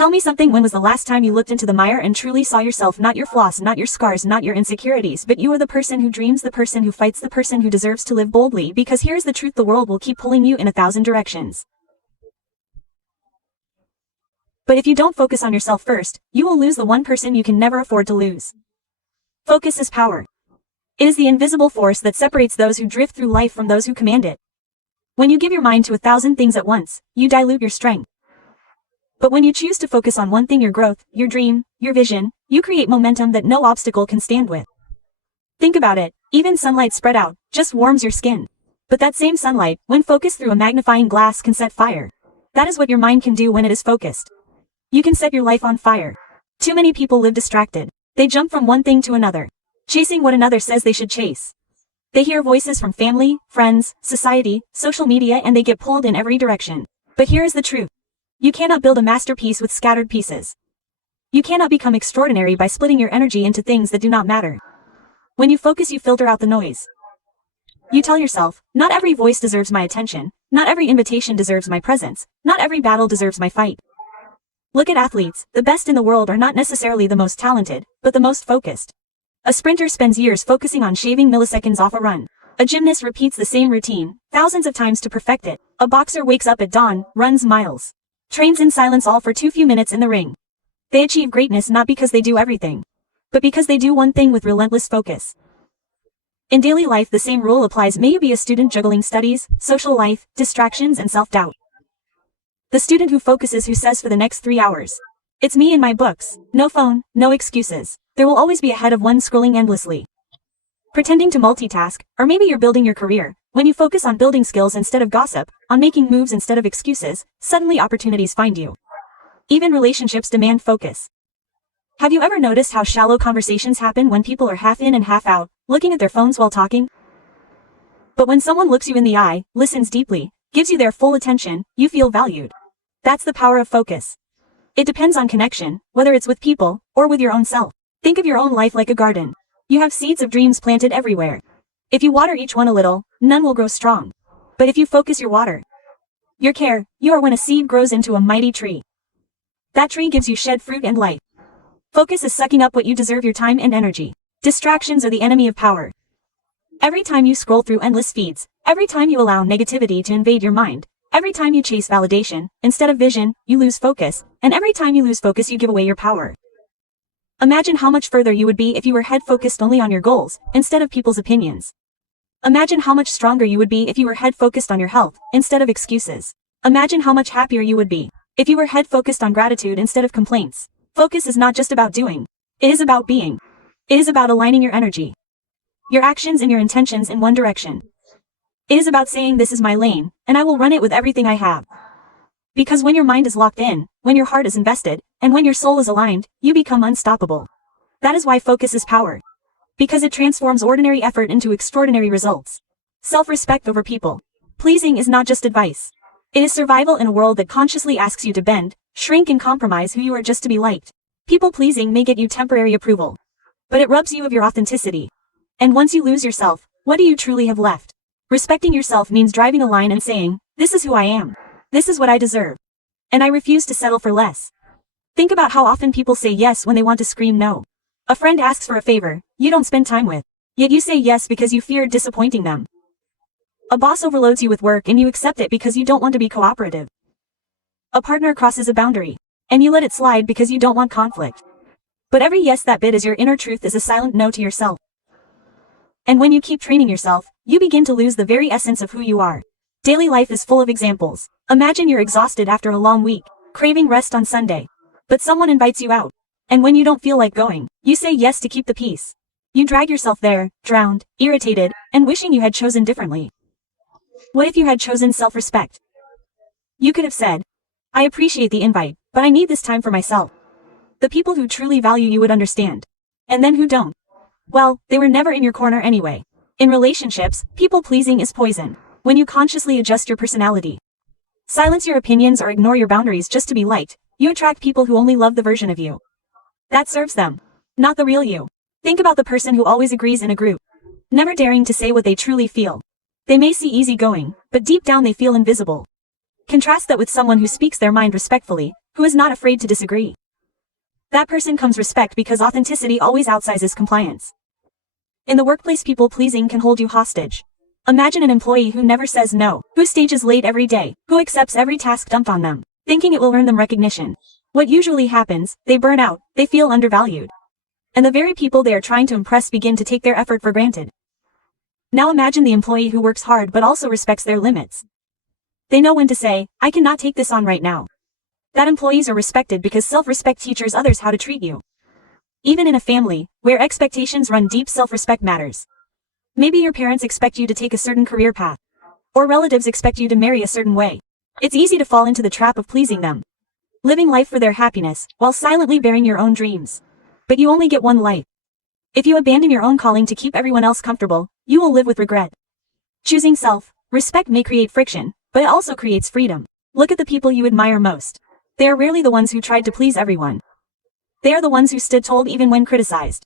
Tell me something. When was the last time you looked into the mirror and truly saw yourself? Not your flaws, not your scars, not your insecurities, but you are the person who dreams, the person who fights, the person who deserves to live boldly. Because here's the truth: the world will keep pulling you in 1,000 directions. But if you don't focus on yourself first, you will lose the one person you can never afford to lose. Focus is power. It is the invisible force that separates those who drift through life from those who command it. When you give your mind to 1,000 things at once, you dilute your strength. But when you choose to focus on one thing, your growth, your dream, your vision, you create momentum that no obstacle can stand with. Think about it, even sunlight spread out just warms your skin. But that same sunlight, when focused through a magnifying glass, can set fire. That is what your mind can do when it is focused. You can set your life on fire. Too many people live distracted. They jump from one thing to another, chasing what another says they should chase. They hear voices from family, friends, society, social media, and they get pulled in every direction. But here is the truth. You cannot build a masterpiece with scattered pieces. You cannot become extraordinary by splitting your energy into things that do not matter. When you focus, you filter out the noise. You tell yourself, not every voice deserves my attention, not every invitation deserves my presence, not every battle deserves my fight. Look at athletes. The best in the world are not necessarily the most talented, but the most focused. A sprinter spends years focusing on shaving milliseconds off a run. A gymnast repeats the same routine thousands of times to perfect it. A boxer wakes up at dawn, runs miles, trains in silence, all for too few minutes in the ring. They achieve greatness not because they do everything, but because they do one thing with relentless focus. In daily life, the same rule applies. May you be a student juggling studies, social life, distractions, and self-doubt. The student who focuses, who says for the next 3 hours, it's me and my books, no phone, no excuses. There will always be a head of one scrolling endlessly, pretending to multitask. Or maybe you're building your career. When you focus on building skills instead of gossip, on making moves instead of excuses, suddenly opportunities find you. Even relationships demand focus. Have you ever noticed how shallow conversations happen when people are half in and half out, looking at their phones while talking? But when someone looks you in the eye, listens deeply, gives you their full attention, you feel valued. That's the power of focus. It depends on connection, whether it's with people, or with your own self. Think of your own life like a garden. You have seeds of dreams planted everywhere. If you water each one a little, none will grow strong. But if you focus your water, your care, you are when a seed grows into a mighty tree. That tree gives you shed fruit and life. Focus is sucking up what you deserve, your time and energy. Distractions are the enemy of power. Every time you scroll through endless feeds, every time you allow negativity to invade your mind, every time you chase validation instead of vision, you lose focus, and every time you lose focus, you give away your power. Imagine how much further you would be if you were head focused only on your goals, instead of people's opinions. Imagine how much stronger you would be if you were head focused on your health, instead of excuses. Imagine how much happier you would be if you were head focused on gratitude instead of complaints. Focus is not just about doing. It is about being. It is about aligning your energy, your actions and your intentions in one direction. It is about saying, this is my lane, and I will run it with everything I have. Because when your mind is locked in, when your heart is invested, and when your soul is aligned, you become unstoppable. That is why focus is power. Because it transforms ordinary effort into extraordinary results. Self-respect over people pleasing is not just advice. It is survival in a world that consciously asks you to bend, shrink, and compromise who you are just to be liked. People pleasing may get you temporary approval, but it robs you of your authenticity. And once you lose yourself, what do you truly have left? Respecting yourself means driving a line and saying, this is who I am. This is what I deserve. And I refuse to settle for less. Think about how often people say yes when they want to scream no. A friend asks for a favor you don't spend time with, yet you say yes because you fear disappointing them. A boss overloads you with work and you accept it because you don't want to be cooperative. A partner crosses a boundary, and you let it slide because you don't want conflict. But every yes that bit is your inner truth is a silent no to yourself. And when you keep training yourself, you begin to lose the very essence of who you are. Daily life is full of examples. Imagine you're exhausted after a long week, craving rest on Sunday. But someone invites you out. And when you don't feel like going, you say yes to keep the peace. You drag yourself there, drowned, irritated, and wishing you had chosen differently. What if you had chosen self-respect? You could have said, I appreciate the invite, but I need this time for myself. The people who truly value you would understand. And then who don't? Well, they were never in your corner anyway. In relationships, people-pleasing is poison. When you consciously adjust your personality, silence your opinions or ignore your boundaries just to be liked, you attract people who only love the version of you that serves them, not the real you. Think about the person who always agrees in a group, never daring to say what they truly feel. They may seem easygoing, but deep down they feel invisible. Contrast that with someone who speaks their mind respectfully, who is not afraid to disagree. That person comes respect because authenticity always outsizes compliance. In the workplace, people-pleasing can hold you hostage. Imagine an employee who never says no, who stays late every day, who accepts every task dumped on them, thinking it will earn them recognition. What usually happens, they burn out, they feel undervalued. And the very people they are trying to impress begin to take their effort for granted. Now imagine the employee who works hard but also respects their limits. They know when to say, I cannot take this on right now. That employees are respected because self-respect teaches others how to treat you. Even in a family, where expectations run deep, self-respect matters. Maybe your parents expect you to take a certain career path. Or relatives expect you to marry a certain way. It's easy to fall into the trap of pleasing them. Living life for their happiness, while silently bearing your own dreams. But you only get one life. If you abandon your own calling to keep everyone else comfortable, you will live with regret. Choosing self-respect may create friction, but it also creates freedom. Look at the people you admire most. They are rarely the ones who tried to please everyone. They are the ones who stood tall even when criticized.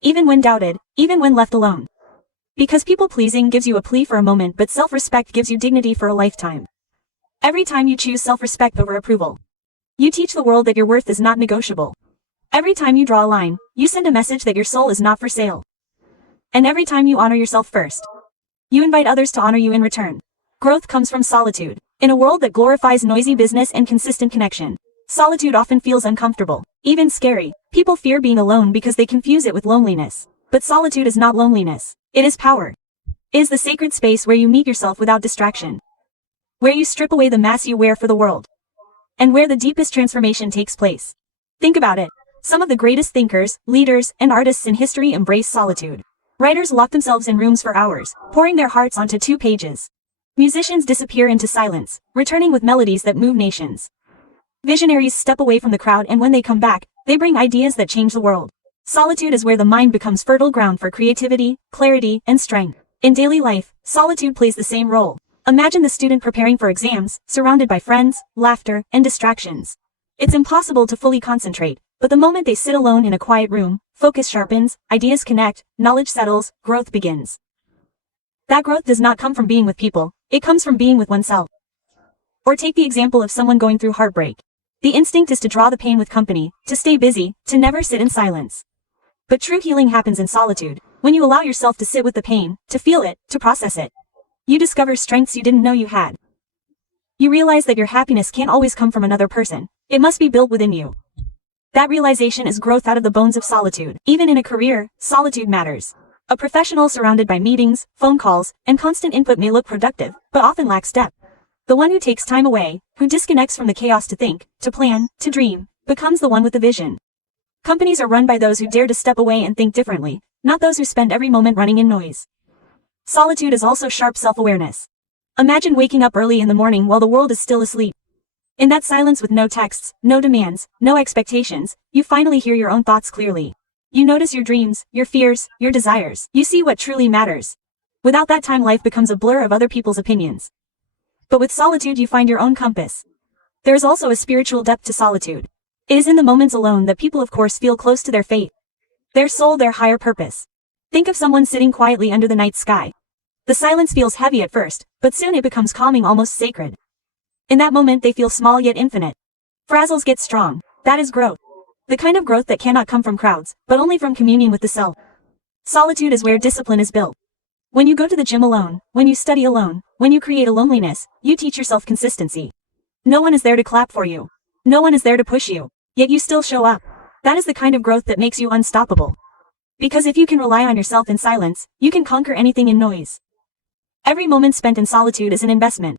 Even when doubted, even when left alone. Because people-pleasing gives you a plea for a moment, but self-respect gives you dignity for a lifetime. Every time you choose self-respect over approval, you teach the world that your worth is not negotiable. Every time you draw a line, you send a message that your soul is not for sale. And every time you honor yourself first, you invite others to honor you in return. Growth comes from solitude. In a world that glorifies noisy business and consistent connection, solitude often feels uncomfortable, even scary. People fear being alone because they confuse it with loneliness. But solitude is not loneliness. It is power. It is the sacred space where you meet yourself without distraction. Where you strip away the mask you wear for the world. And where the deepest transformation takes place. Think about it. Some of the greatest thinkers, leaders, and artists in history embrace solitude. Writers lock themselves in rooms for hours, pouring their hearts onto 2 pages. Musicians disappear into silence, returning with melodies that move nations. Visionaries step away from the crowd, and when they come back, they bring ideas that change the world. Solitude is where the mind becomes fertile ground for creativity, clarity, and strength. In daily life, solitude plays the same role. Imagine the student preparing for exams, surrounded by friends, laughter, and distractions. It's impossible to fully concentrate, but the moment they sit alone in a quiet room, focus sharpens, ideas connect, knowledge settles, growth begins. That growth does not come from being with people, it comes from being with oneself. Or take the example of someone going through heartbreak. The instinct is to draw the pain with company, to stay busy, to never sit in silence. But true healing happens in solitude, when you allow yourself to sit with the pain, to feel it, to process it. You discover strengths you didn't know you had. You realize that your happiness can't always come from another person, it must be built within you. That realization is growth out of the bones of solitude. Even in a career, solitude matters. A professional surrounded by meetings, phone calls, and constant input may look productive, but often lacks depth. The one who takes time away, who disconnects from the chaos to think, to plan, to dream, becomes the one with the vision. Companies are run by those who dare to step away and think differently, not those who spend every moment running in noise. Solitude is also sharp self-awareness. Imagine waking up early in the morning while the world is still asleep. In that silence with no texts, no demands, no expectations, you finally hear your own thoughts clearly. You notice your dreams, your fears, your desires. You see what truly matters. Without that time, life becomes a blur of other people's opinions. But with solitude you find your own compass. There is also a spiritual depth to solitude. It is in the moments alone that people of course feel close to their faith, their soul, their higher purpose. Think of someone sitting quietly under the night sky. The silence feels heavy at first, but soon it becomes calming, almost sacred. In that moment they feel small yet infinite. Frazzles get strong. That is growth. The kind of growth that cannot come from crowds, but only from communion with the self. Solitude is where discipline is built. When you go to the gym alone, when you study alone, when you create a loneliness, you teach yourself consistency. No one is there to clap for you. No one is there to push you. Yet you still show up. That is the kind of growth that makes you unstoppable. Because if you can rely on yourself in silence, you can conquer anything in noise. Every moment spent in solitude is an investment.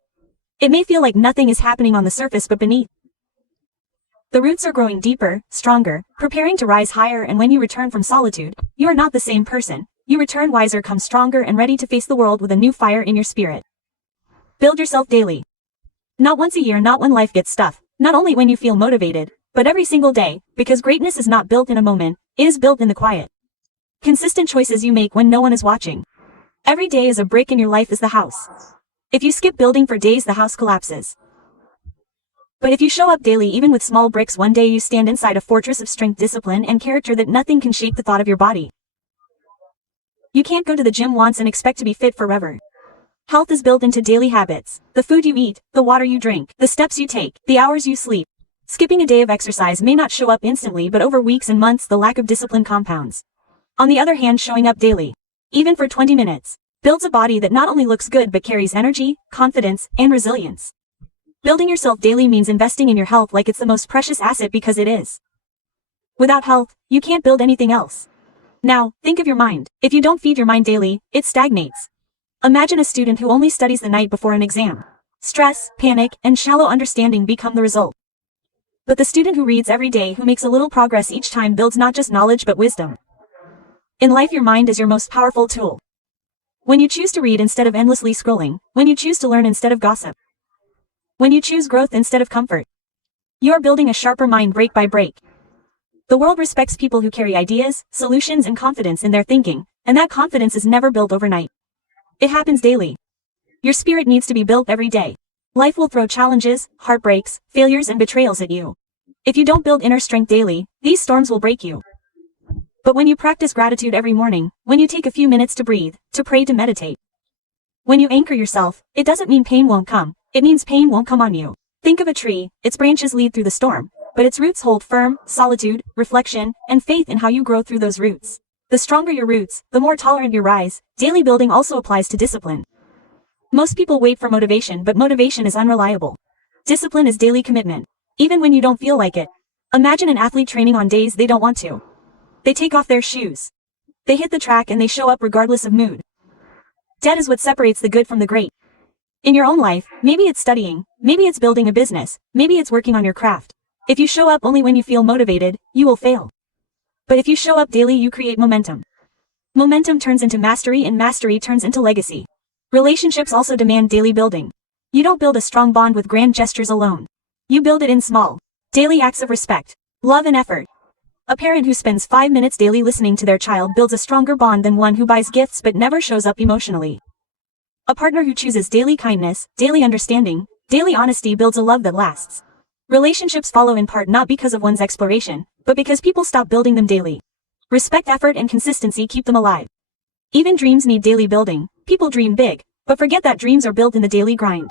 It may feel like nothing is happening on the surface, but beneath, the roots are growing deeper, stronger, preparing to rise higher, and when you return from solitude, you are not the same person. You return wiser, come stronger, and ready to face the world with a new fire in your spirit. Build yourself daily. Not once a year, not when life gets tough, not only when you feel motivated, but every single day, because greatness is not built in a moment, it is built in the quiet. Consistent choices you make when no one is watching. Every day is a brick and your life is the house. If you skip building for days, the house collapses. But if you show up daily, even with small bricks, one day you stand inside a fortress of strength, discipline, and character that nothing can shake the thought of your body. You can't go to the gym once and expect to be fit forever. Health is built into daily habits. The food you eat, the water you drink, the steps you take, the hours you sleep. Skipping a day of exercise may not show up instantly, but over weeks and months the lack of discipline compounds. On the other hand, showing up daily, even for 20 minutes, builds a body that not only looks good but carries energy, confidence, and resilience. Building yourself daily means investing in your health like it's the most precious asset, because it is. Without health, you can't build anything else. Now, think of your mind. If you don't feed your mind daily, it stagnates. Imagine a student who only studies the night before an exam. Stress, panic, and shallow understanding become the result. But the student who reads every day, who makes a little progress each time, builds not just knowledge but wisdom. In life, your mind is your most powerful tool. When you choose to read instead of endlessly scrolling, when you choose to learn instead of gossip, when you choose growth instead of comfort, you are building a sharper mind break by break. The world respects people who carry ideas, solutions, and confidence in their thinking, and that confidence is never built overnight. It happens daily. Your spirit needs to be built every day. Life will throw challenges, heartbreaks, failures, and betrayals at you. If you don't build inner strength daily, these storms will break you. But when you practice gratitude every morning, when you take a few minutes to breathe, to pray, to meditate, when you anchor yourself, it doesn't mean pain won't come, it means pain won't come on you. Think of a tree, its branches lead through the storm, but its roots hold firm, solitude, reflection, and faith in how you grow through those roots. The stronger your roots, the more tolerant you rise. Daily building also applies to discipline. Most people wait for motivation, but motivation is unreliable. Discipline is daily commitment, even when you don't feel like it. Imagine an athlete training on days they don't want to. They take off their shoes. They hit the track and they show up regardless of mood. That is what separates the good from the great. In your own life, maybe it's studying, maybe it's building a business, maybe it's working on your craft. If you show up only when you feel motivated, you will fail. But if you show up daily, you create momentum. Momentum turns into mastery, and mastery turns into legacy. Relationships also demand daily building. You don't build a strong bond with grand gestures alone. You build it in small, daily acts of respect, love, and effort. A parent who spends 5 minutes daily listening to their child builds a stronger bond than one who buys gifts but never shows up emotionally. A partner who chooses daily kindness, daily understanding, daily honesty builds a love that lasts. Relationships follow in part not because of one's exploration, but because people stop building them daily. Respect, effort, and consistency keep them alive. Even dreams need daily building. People dream big, but forget that dreams are built in the daily grind.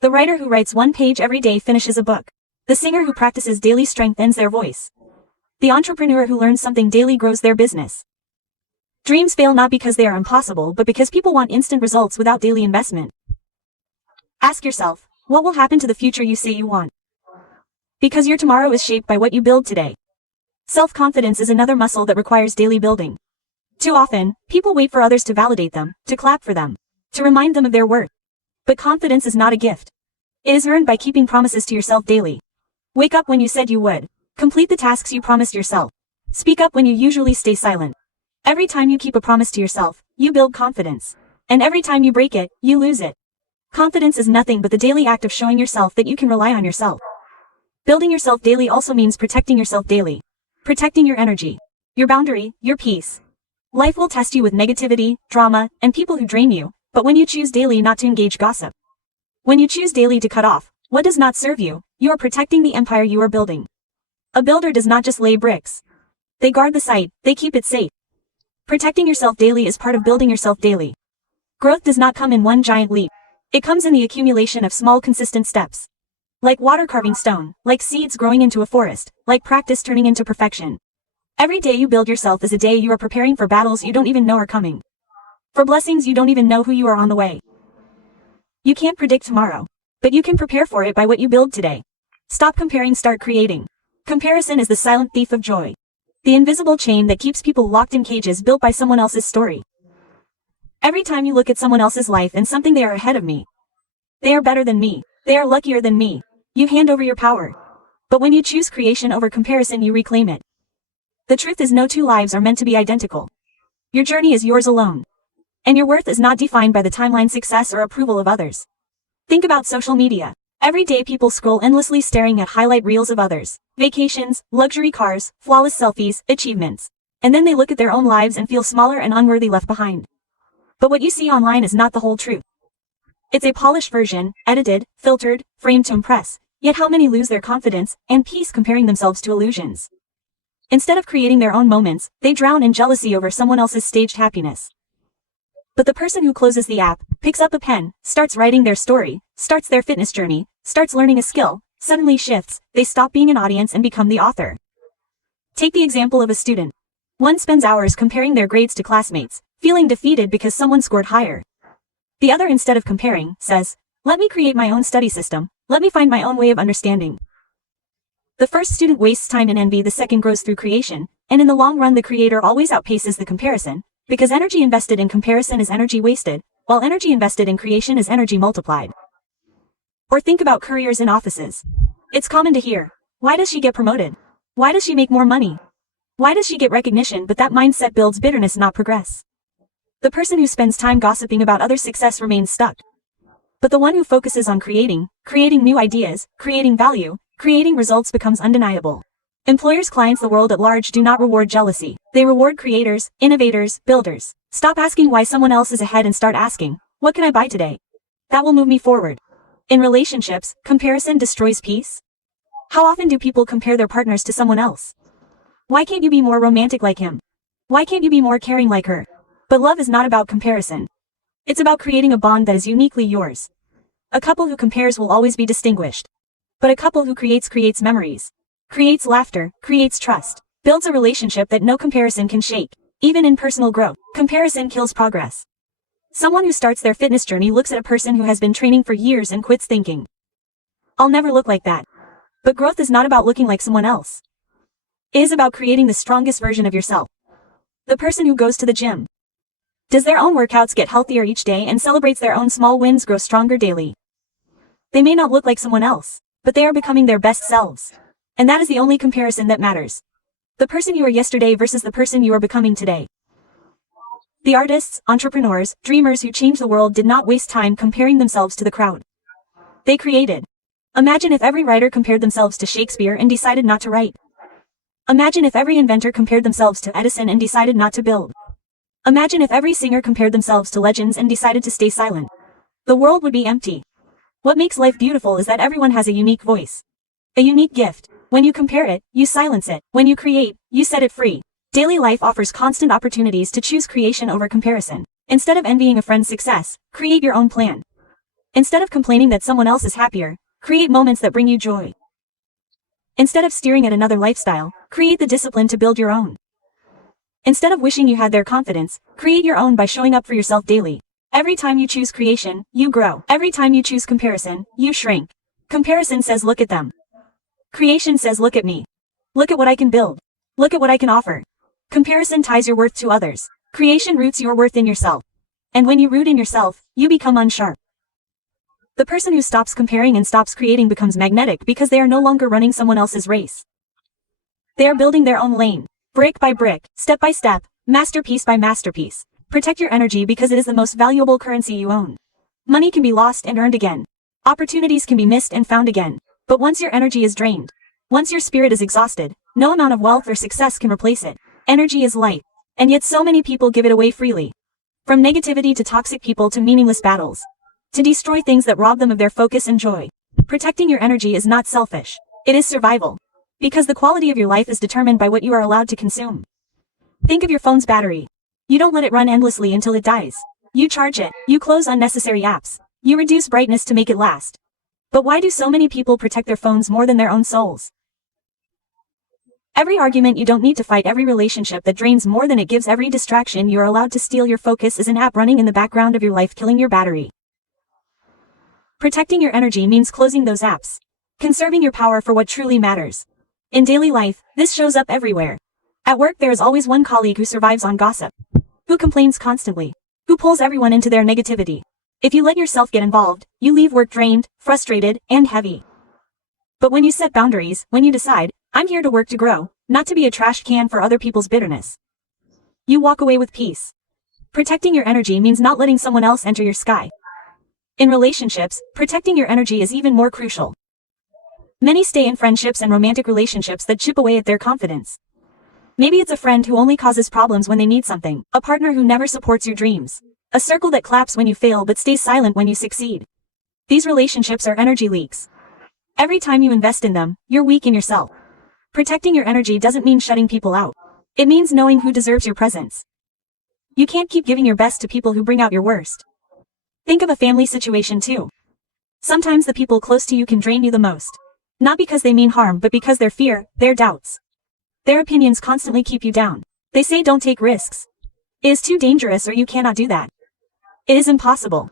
The writer who writes 1 page every day finishes a book. The singer who practices daily strengthens their voice. The entrepreneur who learns something daily grows their business. Dreams fail not because they are impossible, but because people want instant results without daily investment. Ask yourself, what will happen to the future you say you want? Because your tomorrow is shaped by what you build today. Self-confidence is another muscle that requires daily building. Too often, people wait for others to validate them, to clap for them, to remind them of their worth. But confidence is not a gift. It is earned by keeping promises to yourself daily. Wake up when you said you would. Complete the tasks you promised yourself. Speak up when you usually stay silent. Every time you keep a promise to yourself, you build confidence. And every time you break it, you lose it. Confidence is nothing but the daily act of showing yourself that you can rely on yourself. Building yourself daily also means protecting yourself daily. Protecting your energy, your boundary, your peace. Life will test you with negativity, drama, and people who drain you, but when you choose daily not to engage gossip, when you choose daily to cut off what does not serve you, you are protecting the empire you are building. A builder does not just lay bricks. They guard the site, they keep it safe. Protecting yourself daily is part of building yourself daily. Growth does not come in one giant leap. It comes in the accumulation of small, consistent steps. Like water carving stone, like seeds growing into a forest, like practice turning into perfection. Every day you build yourself is a day you are preparing for battles you don't even know are coming. For blessings you don't even know who you are on the way. You can't predict tomorrow, but you can prepare for it by what you build today. Stop comparing, start creating. Comparison is the silent thief of joy. The invisible chain that keeps people locked in cages built by someone else's story. Every time you look at someone else's life and something, they are ahead of me. They are better than me. They are luckier than me. You hand over your power. But when you choose creation over comparison, you reclaim it. The truth is, no two lives are meant to be identical. Your journey is yours alone. And your worth is not defined by the timeline, success, or approval of others. Think about social media. Every day people scroll endlessly, staring at highlight reels of others. Vacations, luxury cars, flawless selfies, achievements. And then they look at their own lives and feel smaller and unworthy, left behind. But what you see online is not the whole truth. It's a polished version, edited, filtered, framed to impress. Yet how many lose their confidence and peace comparing themselves to illusions? Instead of creating their own moments, they drown in jealousy over someone else's staged happiness. But the person who closes the app, picks up a pen, starts writing their story, starts their fitness journey, starts learning a skill, suddenly shifts, they stop being an audience and become the author. Take the example of a student. One spends hours comparing their grades to classmates, feeling defeated because someone scored higher. The other, instead of comparing, says, "Let me create my own study system, let me find my own way of understanding." The first student wastes time in envy, the second grows through creation, and in the long run the creator always outpaces the comparison, because energy invested in comparison is energy wasted, while energy invested in creation is energy multiplied. Or think about careers in offices. It's common to hear, "Why does she get promoted? Why does she make more money? Why does she get recognition?" But that mindset builds bitterness, not progress. The person who spends time gossiping about others' success remains stuck. But the one who focuses on creating new ideas, creating value, creating results becomes undeniable. Employers, clients, the world at large do not reward jealousy. They reward creators, innovators, builders. Stop asking why someone else is ahead and start asking, "What can I buy today? That will move me forward." In relationships, comparison destroys peace. How often do people compare their partners to someone else? Why can't you be more romantic like him? Why can't you be more caring like her? But love is not about comparison. It's about creating a bond that is uniquely yours. A couple who compares will always be distinguished. But a couple who creates memories, creates laughter, creates trust, builds a relationship that no comparison can shake. Even in personal growth, comparison kills progress. Someone who starts their fitness journey looks at a person who has been training for years and quits thinking, "I'll never look like that." But growth is not about looking like someone else. It is about creating the strongest version of yourself. The person who goes to the gym, does their own workouts, get healthier each day, and celebrates their own small wins, grow stronger daily. They may not look like someone else, but they are becoming their best selves. And that is the only comparison that matters. The person you were yesterday versus the person you are becoming today. The artists, entrepreneurs, dreamers who changed the world did not waste time comparing themselves to the crowd. They created. Imagine if every writer compared themselves to Shakespeare and decided not to write. Imagine if every inventor compared themselves to Edison and decided not to build. Imagine if every singer compared themselves to legends and decided to stay silent. The world would be empty. What makes life beautiful is that everyone has a unique voice. A unique gift. When you compare it, you silence it. When you create, you set it free. Daily life offers constant opportunities to choose creation over comparison. Instead of envying a friend's success, create your own plan. Instead of complaining that someone else is happier, create moments that bring you joy. Instead of staring at another lifestyle, create the discipline to build your own. Instead of wishing you had their confidence, create your own by showing up for yourself daily. Every time you choose creation, you grow. Every time you choose comparison, you shrink. Comparison says, "Look at them." Creation says, "Look at me. Look at what I can build. Look at what I can offer." Comparison ties your worth to others. Creation roots your worth in yourself. And when you root in yourself, you become unsharp. The person who stops comparing and stops creating becomes magnetic because they are no longer running someone else's race. They are building their own lane. Brick by brick, step by step, masterpiece by masterpiece. Protect your energy because it is the most valuable currency you own. Money can be lost and earned again. Opportunities can be missed and found again. But once your energy is drained, once your spirit is exhausted, no amount of wealth or success can replace it. Energy is life. And yet so many people give it away freely. From negativity to toxic people to meaningless battles. To destroy things that rob them of their focus and joy. Protecting your energy is not selfish. It is survival. Because the quality of your life is determined by what you are allowed to consume. Think of your phone's battery. You don't let it run endlessly until it dies. You charge it. You close unnecessary apps. You reduce brightness to make it last. But why do so many people protect their phones more than their own souls? Every argument you don't need to fight, every relationship that drains more than it gives, every distraction you're allowed to steal your focus is an app running in the background of your life, killing your battery. Protecting your energy means closing those apps. Conserving your power for what truly matters. In daily life, this shows up everywhere. At work there is always one colleague who survives on gossip. Who complains constantly. Who pulls everyone into their negativity. If you let yourself get involved, you leave work drained, frustrated, and heavy. But when you set boundaries, when you decide, "I'm here to work to grow, not to be a trash can for other people's bitterness," you walk away with peace. Protecting your energy means not letting someone else enter your sky. In relationships, protecting your energy is even more crucial. Many stay in friendships and romantic relationships that chip away at their confidence. Maybe it's a friend who only causes problems when they need something, a partner who never supports your dreams, a circle that claps when you fail but stays silent when you succeed. These relationships are energy leaks. Every time you invest in them, you're weak in yourself. Protecting your energy doesn't mean shutting people out. It means knowing who deserves your presence. You can't keep giving your best to people who bring out your worst. Think of a family situation too. Sometimes the people close to you can drain you the most. Not because they mean harm but because their fear, their doubts. Their opinions constantly keep you down. They say don't take risks. It is too dangerous or you cannot do that. It is impossible.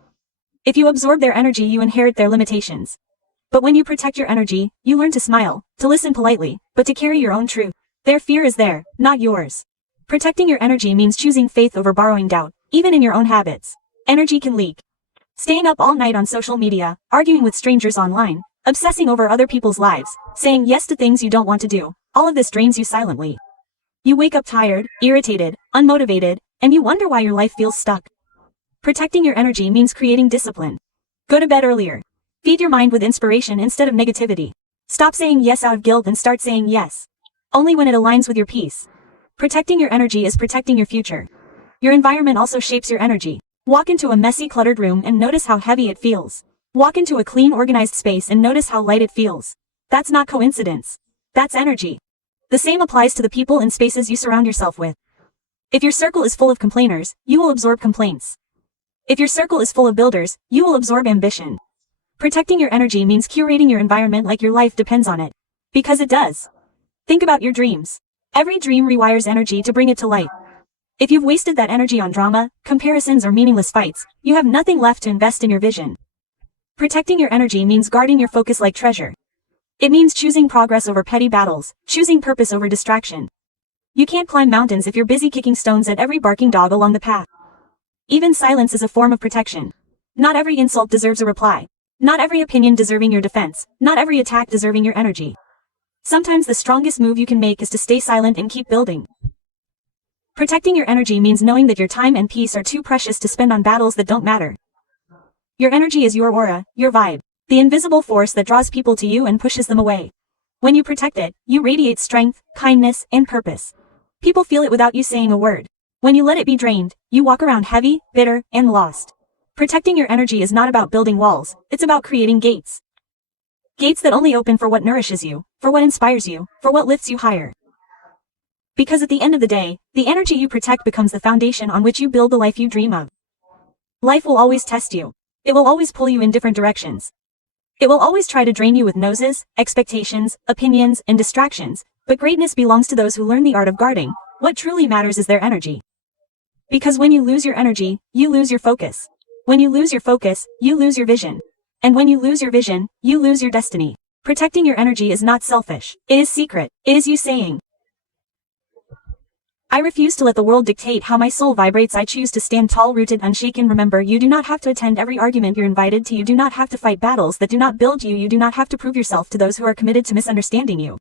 If you absorb their energy you inherit their limitations. But when you protect your energy, you learn to smile, to listen politely, but to carry your own truth. Their fear is there, not yours. Protecting your energy means choosing faith over borrowing doubt, even in your own habits. Energy can leak. Staying up all night on social media, arguing with strangers online, obsessing over other people's lives, saying yes to things you don't want to do, all of this drains you silently. You wake up tired, irritated, unmotivated, and you wonder why your life feels stuck. Protecting your energy means creating discipline. Go to bed earlier. Feed your mind with inspiration instead of negativity. Stop saying yes out of guilt and start saying yes. Only when it aligns with your peace. Protecting your energy is protecting your future. Your environment also shapes your energy. Walk into a messy, cluttered room and notice how heavy it feels. Walk into a clean, organized space and notice how light it feels. That's not coincidence. That's energy. The same applies to the people and spaces you surround yourself with. If your circle is full of complainers, you will absorb complaints. If your circle is full of builders, you will absorb ambition. Protecting your energy means curating your environment like your life depends on it. Because it does. Think about your dreams. Every dream rewires energy to bring it to life. If you've wasted that energy on drama, comparisons or meaningless fights, you have nothing left to invest in your vision. Protecting your energy means guarding your focus like treasure. It means choosing progress over petty battles, choosing purpose over distraction. You can't climb mountains if you're busy kicking stones at every barking dog along the path. Even silence is a form of protection. Not every insult deserves a reply. Not every opinion deserving your defense. Not every attack deserving your energy. Sometimes the strongest move you can make is to stay silent and keep building. Protecting your energy means knowing that your time and peace are too precious to spend on battles that don't matter. Your energy is your aura, your vibe, the invisible force that draws people to you and pushes them away. When you protect it, you radiate strength, kindness, and purpose. People feel it without you saying a word. When you let it be drained, you walk around heavy, bitter, and lost. Protecting your energy is not about building walls, it's about creating gates. Gates that only open for what nourishes you, for what inspires you, for what lifts you higher. Because at the end of the day, the energy you protect becomes the foundation on which you build the life you dream of. Life will always test you. It will always pull you in different directions. It will always try to drain you with noses, expectations, opinions, and distractions, but greatness belongs to those who learn the art of guarding. What truly matters is their energy. Because when you lose your energy, you lose your focus. When you lose your focus, you lose your vision. And when you lose your vision, you lose your destiny. Protecting your energy is not selfish. It is secret. It is you saying, I refuse to let the world dictate how my soul vibrates. I choose to stand tall, rooted, unshaken. Remember, you do not have to attend every argument you're invited to. You do not have to fight battles that do not build you. You do not have to prove yourself to those who are committed to misunderstanding you.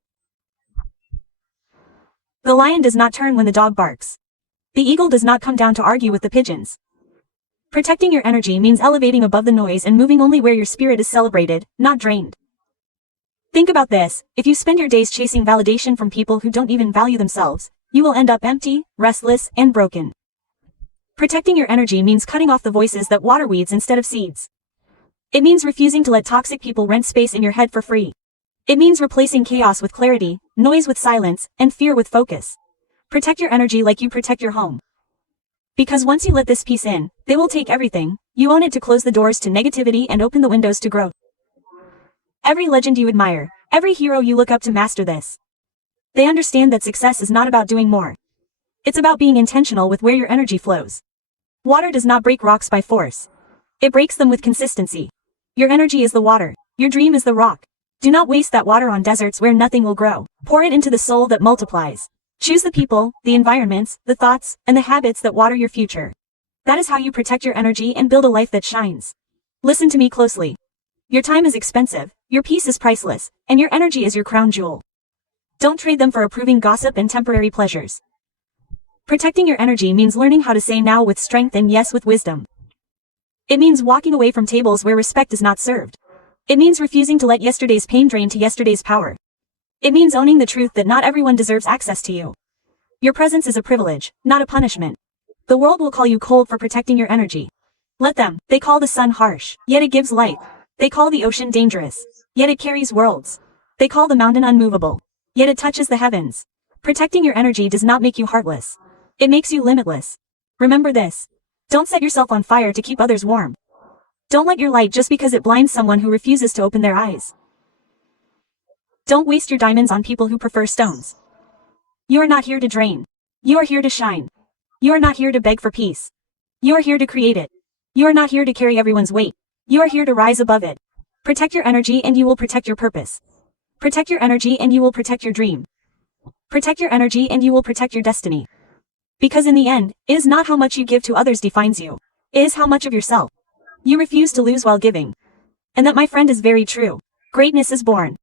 The lion does not turn when the dog barks. The eagle does not come down to argue with the pigeons. Protecting your energy means elevating above the noise and moving only where your spirit is celebrated, not drained. Think about this, if you spend your days chasing validation from people who don't even value themselves, you will end up empty, restless, and broken. Protecting your energy means cutting off the voices that water weeds instead of seeds. It means refusing to let toxic people rent space in your head for free. It means replacing chaos with clarity, noise with silence, and fear with focus. Protect your energy like you protect your home. Because once you let this peace in, they will take everything. You own it to close the doors to negativity and open the windows to growth. Every legend you admire, every hero you look up to master this. They understand that success is not about doing more. It's about being intentional with where your energy flows. Water does not break rocks by force. It breaks them with consistency. Your energy is the water. Your dream is the rock. Do not waste that water on deserts where nothing will grow. Pour it into the soul that multiplies. Choose the people, the environments, the thoughts, and the habits that water your future. That is how you protect your energy and build a life that shines. Listen to me closely. Your time is expensive, your peace is priceless, and your energy is your crown jewel. Don't trade them for approving gossip and temporary pleasures. Protecting your energy means learning how to say now with strength and yes with wisdom. It means walking away from tables where respect is not served. It means refusing to let yesterday's pain drain to yesterday's power. It means owning the truth that not everyone deserves access to you. Your presence is a privilege, not a punishment. The world will call you cold for protecting your energy. Let them. They call the sun harsh, yet it gives light. They call the ocean dangerous, yet it carries worlds. They call the mountain unmovable, yet it touches the heavens. Protecting your energy does not make you heartless. It makes you limitless. Remember this. Don't set yourself on fire to keep others warm. Don't let your light just because it blinds someone who refuses to open their eyes. Don't waste your diamonds on people who prefer stones. You are not here to drain. You are here to shine. You are not here to beg for peace. You are here to create it. You are not here to carry everyone's weight. You are here to rise above it. Protect your energy and you will protect your purpose. Protect your energy and you will protect your dream. Protect your energy and you will protect your destiny. Because in the end, it is not how much you give to others defines you. It is how much of yourself you refuse to lose while giving. And that, my friend, is very true. Greatness is born.